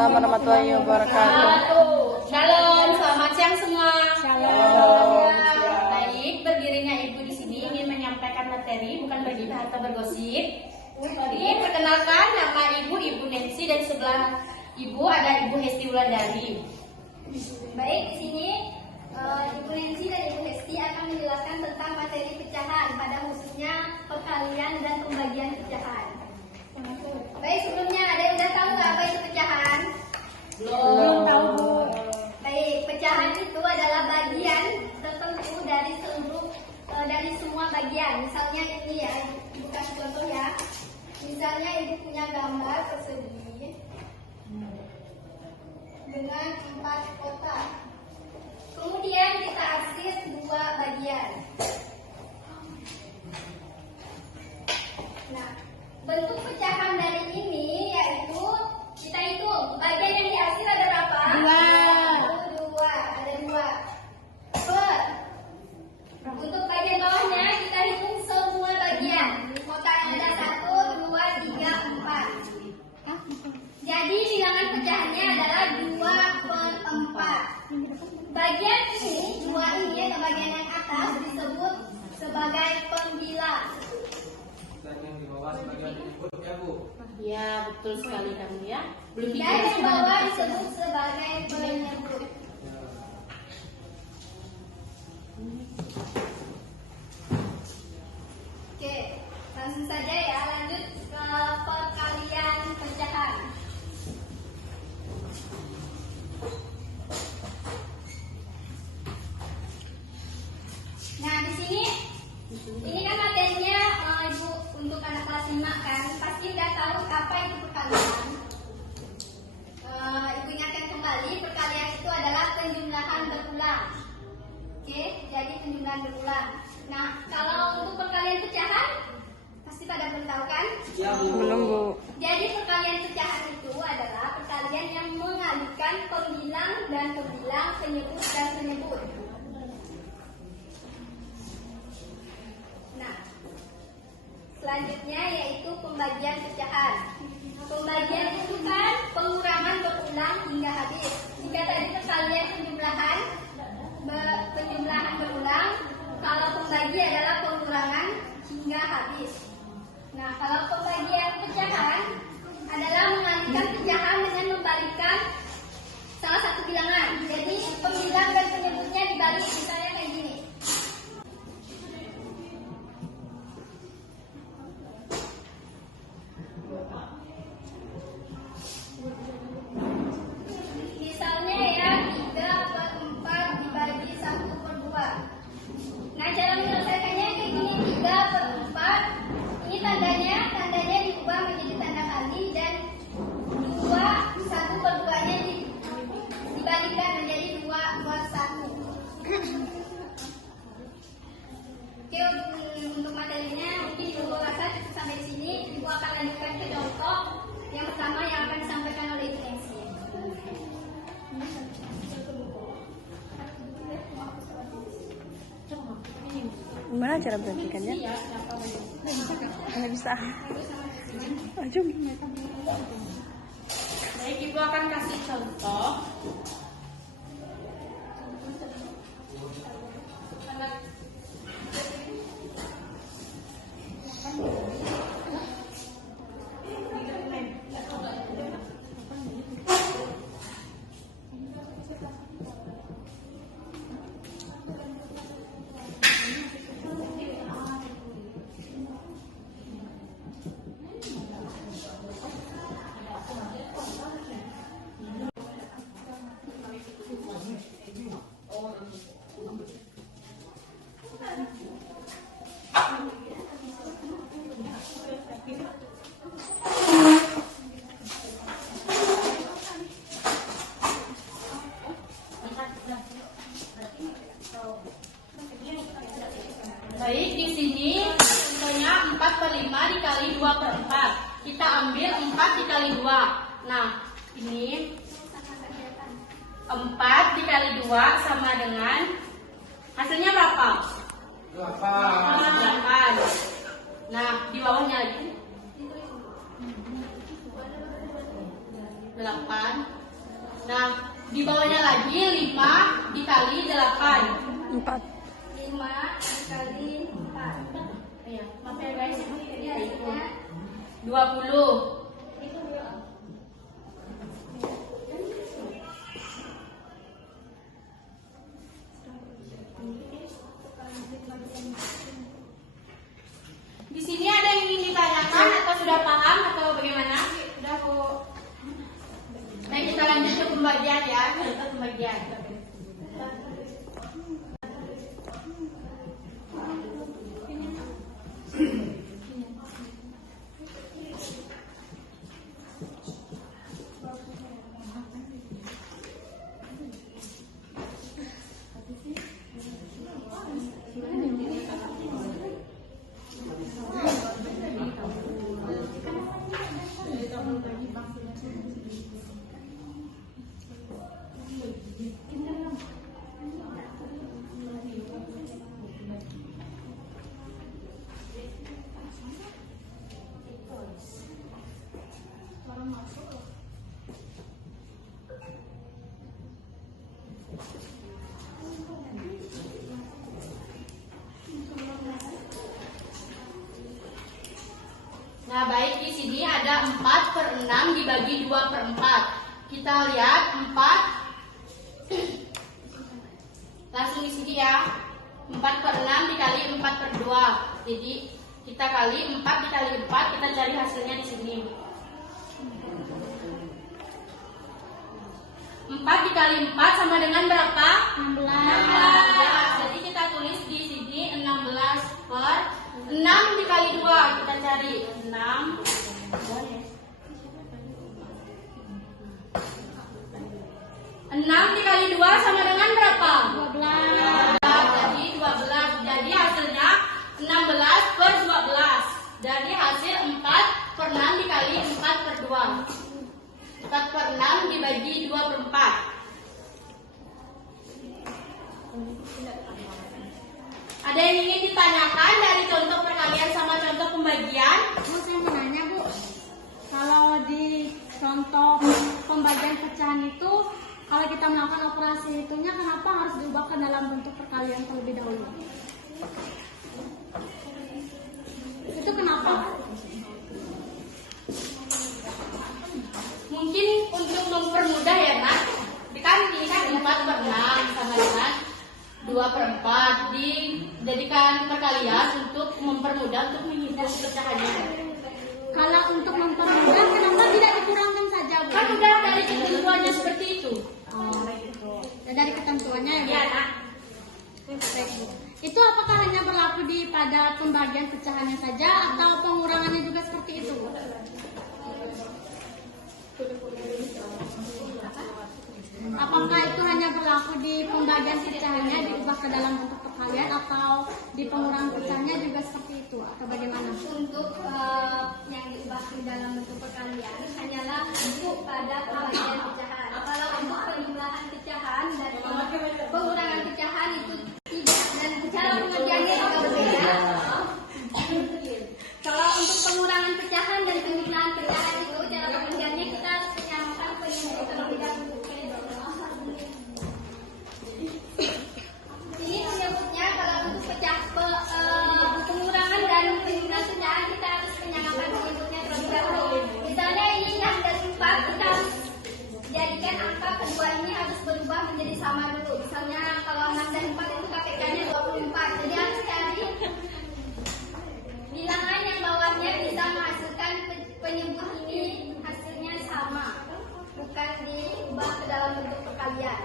Waalaikumsalam warahmatullahi wabarakatuh. Shalom, selamat siang semua. Shalom. Baik, berdirinya Ibu di sini ingin menyampaikan materi, bukan bergibah atau bergosip. Jadi, perkenalkan nama Ibu Nancy, dan sebelah Ibu ada Ibu Hesti Wulandari. Baik, di sini Ibu Nancy dan Ibu Hesti akan menjelaskan tentang materi pecahan, pada khususnya perkalian dan pembagian pecahan. Baik, sebelumnya ada yang udah tahu nggak apa itu pecahan? Belum tahu, Bu. Baik, pecahan itu adalah bagian tertentu dari dari semua bagian. Misalnya ini ya, Ibu kasih contoh ya. Misalnya Ibu punya gambar persegi dengan 4 kotak. Kemudian kita arsir 2 bagian. Nah, bentuk pecahan dari ini yaitu kita hitung bagian yang diarsir ada berapa? 2. Ada 2. Untuk bagian bawahnya kita hitung semua bagian. Kotaknya ada 1, 2, 3, 4. Jadi bilangan pecahannya adalah 2/4. Bagian ini, 2 ini atau bagian yang atas disebut sebagai pembilang. Dan yang di bawah sebagian ikut ya Bu. Ya, betul sekali kamu ya. Belum Dan yang bawah disebut sebagai penyebut. Oke, langsung saja ya, lanjut ke perkalian pecahan. Nah, di sini ini kan materinya Ibu untuk anak kelas 5 kan, pasti udah tahu apa itu perkalian. Ibu ingatkan kembali, perkalian itu adalah penjumlahan berulang. Oke, jadi penjumlahan berulang. Nah, kalau untuk perkalian pecahan, pasti pada belum tahu kan? Ya Bu. Belum, Bu. Jadi perkalian pecahan itu adalah perkalian yang mengalihkan pembilang dan pembilang, penyebut dan penyebut. Nah, selanjutnya yaitu pembagian pecahan. Pembagian itu kan pengurangan berulang hingga habis. Jika tadi perkalian penjumlahan berulang, kalau pembagi adalah pengurangan hingga habis. Nah, kalau pembagian pecahan adalah mengalihkan pecahan dengan membalikkan salah satu bilangan. Jadi pembilang dan penyebutnya dibalik, misalnya kayak gini. Misalnya ya, 3/4 dibagi 1/2. Nah, cara menyelesaikannya kayak gini, 3/4. Ini tandanya diubah menjadi tanda kali, dan 1/2-nya dibalikkan menjadi 2/1. Oke, untuk materinya mungkin Ibu rasa cukup sampai di sini. Ibu akan lanjutkan ke contoh yang pertama yang akan disampaikan oleh Ibu Nancy. Gimana cara berhentikannya? Nggak bisa. Aduh. Baik, Ibu akan kasih contoh. Baik, di sini contohnya 4/5 dikali 2/4. Kita ambil 4 dikali 2. Nah, ini 4 dikali 2 sama dengan hasilnya berapa? 8. Nah, di bawahnya lagi. 8. Nah, di bawahnya lagi 5 dikali 8. 4. 5 dikali 4. Iya, maaf ya guys. Jadi hasilnya 20. Di sini ada yang ingin ditanyakan atau sudah paham atau bagaimana? Sudah kok. Baik, kita lanjut ke pembagian ya. Kita pembagian. Nah, baik, di sini ada 4/6 dibagi 2/4. Kita lihat 4. Langsung di sini ya. 4/6 dikali 4/2. Jadi kita kali 4 dikali 4, kita cari hasilnya di sini. 4 dikali 4 sama dengan berapa? 16. Jadi kita tulis di sini 16/6 dikali 2. Kita cari 6. 6 dikali 2 sama dengan berapa? 12. Jadi 12. Jadi hasilnya 16/12. Jadi hasil 4/6 dikali 4/2. 4/6 dibagi 2/4. Ada yang ingin ditanyakan dari contoh perkalian sama contoh pembagian? Bu, saya mau nanya, Bu. Kalau di contoh pembagian pecahan itu, kalau kita melakukan operasi itunya, kenapa harus diubah ke dalam bentuk perkalian terlebih dahulu? Itu kenapa? Mungkin untuk mempermudah ya, Nak. Kan ini kan 4/6 sama dengan 2/4. Dijadikan perkalian untuk mempermudah untuk menghitung pecahannya. Kalau untuk mempermudah, kenapa tidak dikurangkan saja, Bu? Kan udah dari ketentuannya seperti itu. Oh, ya, dari ketentuannya ya, Bu? Ya, Nak. Baik, Bu. Itu apakah hanya berlaku pada pembagian pecahannya saja atau pengurangannya juga seperti itu, Bu? Apakah itu hanya berlaku di pembagian pecahannya diubah ke dalam bentuk perkalian atau di pengurangan pecahannya juga seperti itu atau bagaimana? untuk yang diubah ke dalam bentuk perkalian hanyalah untuk pada pembagian pecahan. Kalau untuk penjumlahan pecahan dan pengurangan pecahan itu tidak, dan cara pengerjaannya juga berbeda. Kalau untuk pengurangan pecahan dan penjumlahan pecahan itu cara pengerjaannya kita harus menyamakan penyumbang terlebih dahulu. Ini menyebutnya kalau untuk pengurangan dan penjumlahan pecahan kita harus menyamakan penyebutnya terlebih dahulu. Misalnya ini 6 dan 4, kita harus jadikan angka kedua ini harus berubah menjadi sama dulu. Misalnya kalau 6 dan 4 itu KPK-nya 24. Jadi harus cari bilangan yang bawahnya bisa menghasilkan penyebut ini hasilnya sama, bukan diubah ke dalam bentuk perkalian.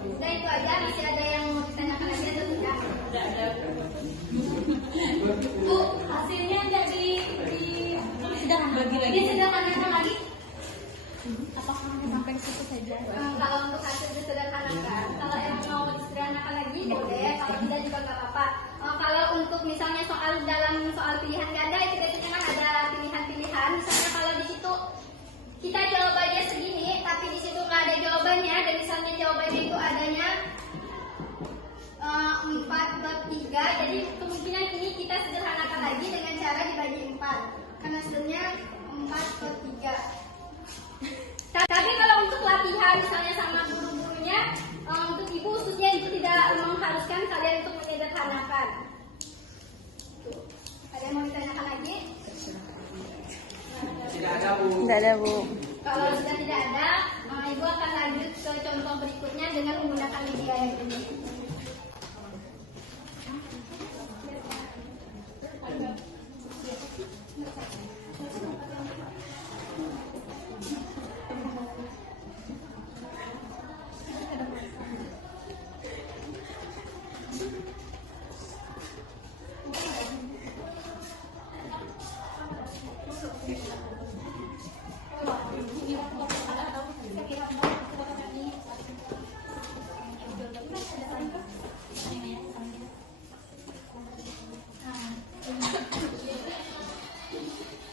Udah itu aja, masih ada yang mau ditanyakan lagi atau tidak? Bu, hasilnya enggak sudah bagi lagi. Ini sudah tanyakan lagi? Apakah hanya sampai ke situ saja? Kalau untuk hasil disederhanakan, kalau yang mau disederhanakan lagi boleh, kalau tidak juga nggak apa-apa. Kalau untuk misalnya dalam soal pilihan ganda itu biasanya kan ada pilihan-pilihan. Misalnya kalau di situ kita jawabannya segini, tapi di situ nggak ada jawabannya, dan misalnya jawabannya itu adanya 4/3, jadi kemungkinan ini kita sederhanakan lagi dengan cara dibagi 4. Karena sebenarnya 4/3. Tapi kalau untuk latihan misalnya sama guru-gurunya, untuk ibu khususnya itu tidak mengharuskan kalian untuk menyederhanakan. Tuh. Ada yang mau ditanyakan lagi? Tidak ada, Bu. Tidak ada, Bu. Kalau sudah tidak ada, ibu akan lanjut ke contoh berikutnya dengan menggunakan media yang ini.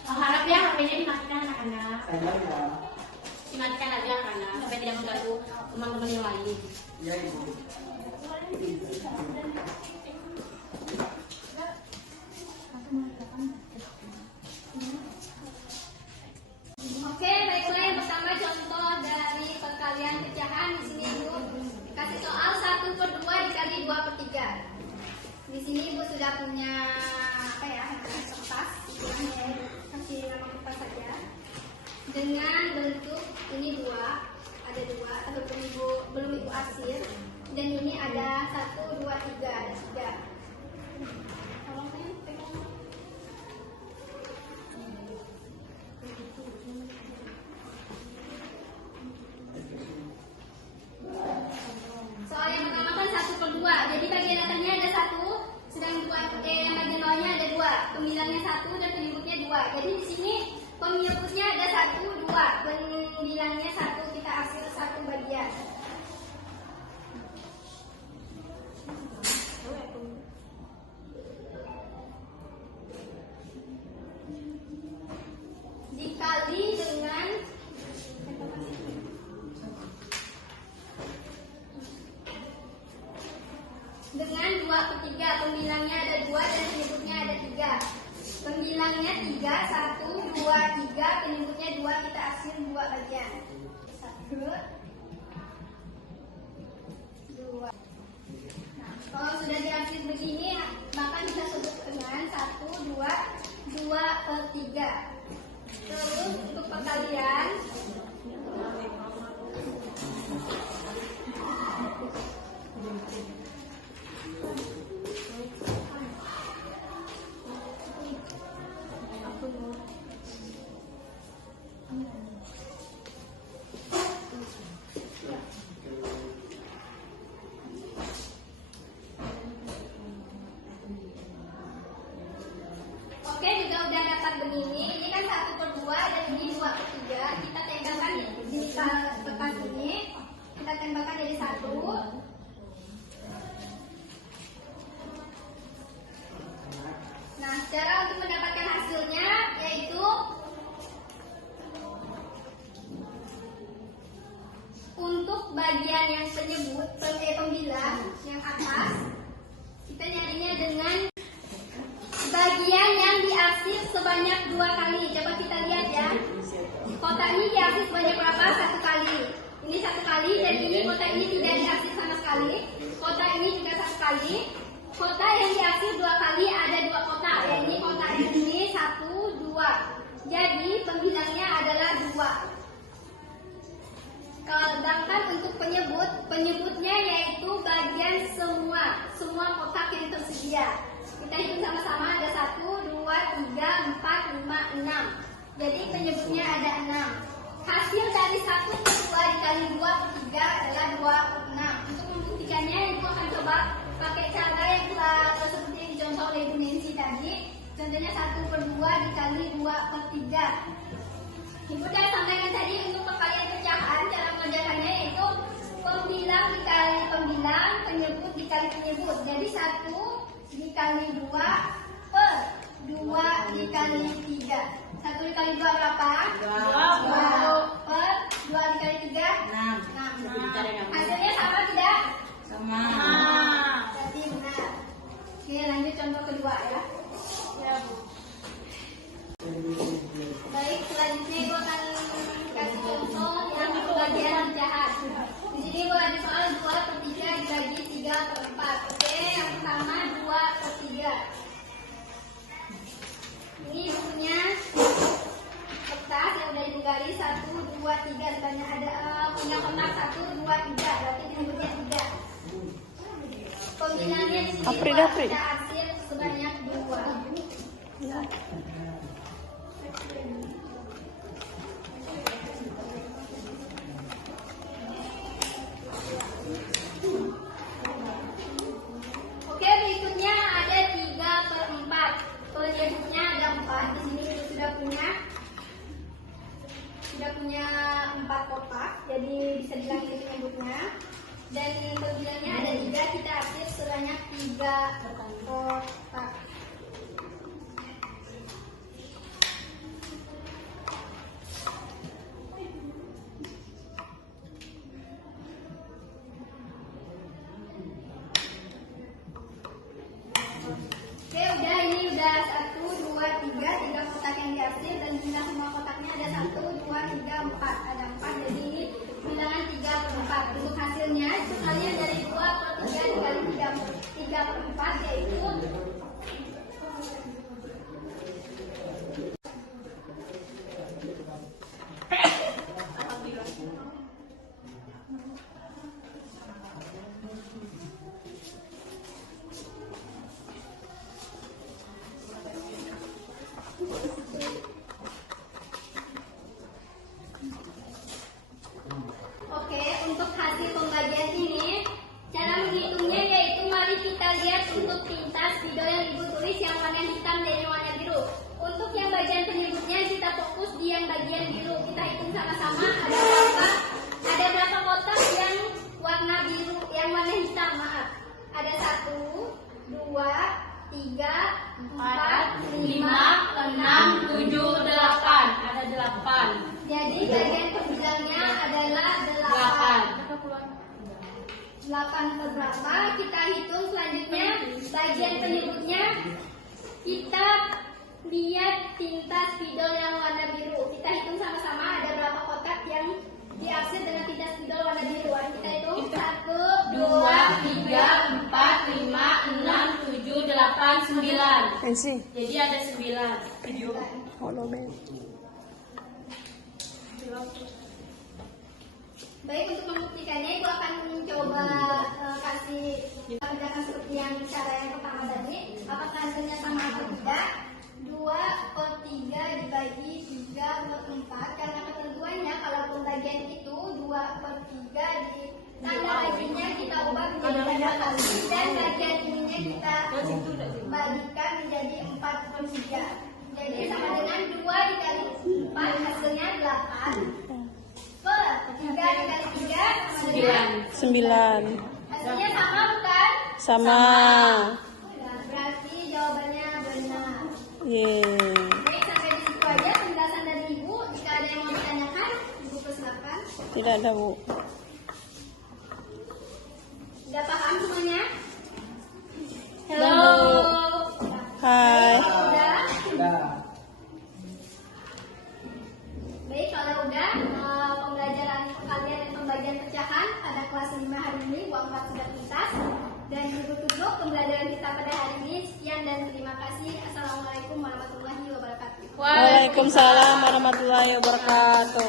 Harap ya HP-nya dimatikan anak-anak. Dimatikan aja anak-anak supaya tidak mengganggu teman-teman yang lain. Iya, Ibu. Oke, baiklah yang pertama contoh dari perkalian pecahan di sini ibu kasih soal 1/2 dikali 2/3. Di sini ibu sudah punya apa ya kertas, kasih nama kertas saja dengan bentuk ini ada dua ataupun ibu belum ibu arsir dan ini ada 1, 2, 3 ada 3. Tolong saya pegang. Soal yang pertama kan 1/2, jadi bagian atasnya ada 1, sedang yang bagian bawahnya ada 2, pembilangnya 1 dan penyebutnya 2. Jadi di sini penyebutnya ada 1, 2, pembilangnya 1, kita arsir 1 bagian. Dikali dengan 2/3, pembilangnya ada 2 dan penyebutnya ada 3. Pembilangnya 3, 1, 2, 3, penyebutnya 2, kita arsir 2 bagian. 1, 2. Nah, kalau sudah diarsir begini, maka bisa sebut dengan 1, 2, 2/3. Terus untuk perkalian oke, juga udah dapat begini. Ini kan 1/2 dan ini 2/3. Kita tembakkan di kertas ini. Kita tembakkan jadi 1. Nah, cara untuk mendapatkan hasilnya yaitu untuk bagian yang penyebut, pembilang yang atas, kita nyarinya dengan bagian yang diarsir sebanyak 2 kali. Coba kita lihat ya. Kotak ini diarsir sebanyak berapa? 1 kali. Ini 1 kali dan ini kotak ini tidak diarsir sama sekali. Kotak ini juga 1 kali. Kotak yang diarsir 2 kali ada 2 kotak. Ya, ini kotak yang ini 1, 2. Jadi pembilangnya adalah 2. Sedangkan untuk penyebutnya yaitu bagian semua kotak yang tersedia. Kita hitung sama-sama, ada 1, 2, 3, 4, 5, 6. Jadi penyebutnya ada 6. Hasil dari 1/2 dikali 2/3 adalah 2/6. Untuk membuktikannya, ibu akan coba pakai cara yang seperti yang dicontoh oleh Ibu Nancy tadi. Contohnya 1/2 dikali 2/3. Ibu sudah sampaikan tadi untuk perkalian pecahan, cara mengerjakannya yaitu pembilang dikali pembilang, penyebut dikali penyebut. Jadi 1 dikali 2 per 2 dikali 3. 1 dikali 2 berapa? 2 per 2 dikali 3? 6. Hasilnya sama tidak? Sama. Berarti benar. Oke, lanjut contoh kedua ya. Ya, Bu. Baik, selanjutnya Apri. Kita hasil sebanyak 2. Oke, berikutnya ada 3/4. Penyebutnya ada 4. Di sini sudah punya 4 kotak, jadi bisa bilang ini penyebutnya. Dan pembilangnya ada 3, kita aktif sebanyak 3 kotak. Oke, ini udah 1, 2, 3 kotak yang dihasil, dan jumlah semua kotaknya ada 1, 2, 3, 4. Ada 4, jadi ini bilangan 3/4. Untuk hasilnya totalnya dari 2/3 dikali 3/4, yaitu Oke, untuk hasil pembagian ini, cara menghitungnya yaitu mari kita lihat untuk tinta spidol yang ibu tulis yang warna hitam dan yang warna biru. Untuk yang bagian penyebutnya kita fokus di yang bagian biru. Kita hitung sama-sama ada berapa kotak yang warna biru, yang warna hitam, maaf. Ada 1, 2, 3, 4, 5, 6, 7, 8. Ada 8. Jadi bagian pembilangnya adalah 8 per berapa? Kita hitung selanjutnya. Bagian penyebutnya kita lihat tinta spidol yang warna biru. Kita hitung sama-sama ada berapa kotak yang diakses dengan tinta spidol warna biru. Kita hitung 1, 2, 3, 4, 5, 6, 7, 8, 9. Ensi. Jadi ada 9. Holo Ben. Baik, untuk membuktikannya Ibu akan mencoba kasih kerjakan seperti yang cara yang pertama tadi. Apakah hasilnya sama atau tidak? 2/3 dibagi 3/4. Karena ketentuannya kalau pembagian itu 2/3 di tanda baginya kita ubah menjadi tanda kali, dan bagian ininya kita bagikan menjadi 4/3. Jadi sama dengan 2 dikali 4 hasilnya 8. 3 dikali 3 sama dengan 9. hasilnya sama bukan? Sama. Nah, berarti jawabannya benar. Yeay. Baik, sampai di situ aja penjelasan dari Ibu. Jika ada yang mau ditanyakan, Ibu persilakan. Tidak ada, Bu. Sudah paham semuanya? Hello. Hai. Udah? Udah. Baik, kalau udah pembelajaran kalian dan pembagian pecahan pada kelas 5 hari ini, uang 4 sudah tuntas. Dan Ibu tutup pembelajaran kita pada hari ini. Sekian dan terima kasih. Assalamualaikum warahmatullahi wabarakatuh. Waalaikumsalam warahmatullahi wabarakatuh.